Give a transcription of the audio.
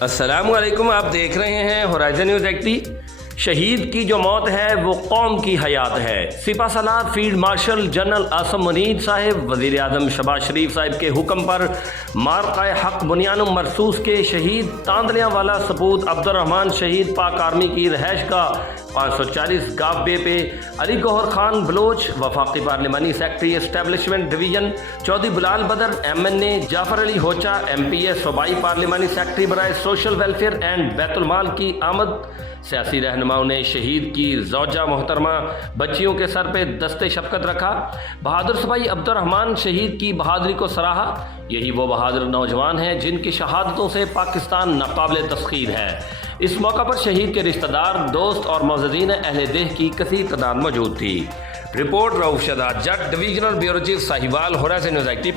السلام علیکم، آپ دیکھ رہے ہیں ہورائزن نیوز 80۔ شہید کی جو موت ہے وہ قوم کی حیات ہے۔ سپہ سالار field marshal general Asim Munir صاحب وزیر اعظم شہباز شریف صاحب کے حکم پر مارکہ حق بنیانم مرسوس کے شہید تاندلیاں والا سپوت عبد الرحمن شہید پاک آرمی کی رہائش گاہ 540 گاوے پہ علی گوہر خان بلوچ وفاقی پارلیمانی سیکرٹری اسٹیبلشمنٹ ڈویژن چودھری بلال بدر MNA جعفر علی ہوچا MPS صوبائی پارلیمانی سیکرٹری برائے سوشل ویلفیئر اینڈ بیت المال کی آمد۔ سیاسی رہنماؤں نے شہید کی زوجہ محترمہ بچیوں کے سر پہ دست شفقت رکھا۔ بہادر سپاہی عبد الرحمن شہید کی بہادری کو سراہا۔ یہی وہ بہادر نوجوان ہیں جن کی شہادتوں سے پاکستان ناقابل تسخیر ہے۔ اس موقع پر شہید کے رشتہ دار، دوست اور معززین اہل دیہ کی کثیر تعداد موجود تھی۔ Report Rauf Shahzad Jatt, divisional bureau chief Sahiwal, horizon news 80۔